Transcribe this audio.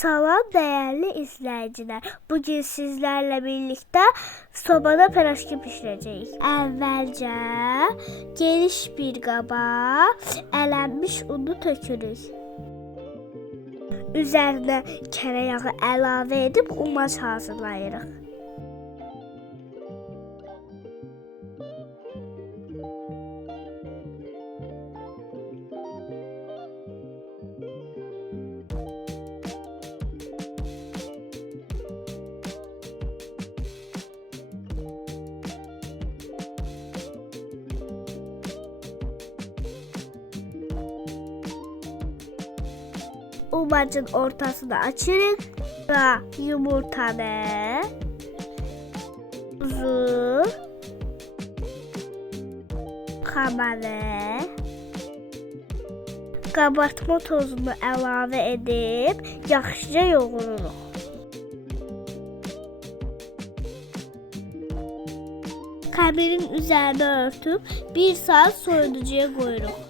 Salam değerli izleyiciler. Bugün sizlerle birlikte sobada piraşki pişireceğiz. Əvvəlcə geniş bir qaba ələnmiş unu tökürük. Üzərinə kərə yağı əlavə edib umaç hazırlayırıq. Umacın ortasını açırıq və yumurtanı, tuzu, xamanı, qabartma tozunu əlavə edib yaxşıca yoğururuq. Xəmirin üzərini örtüb 1 saat soyuducuya qoyuruq.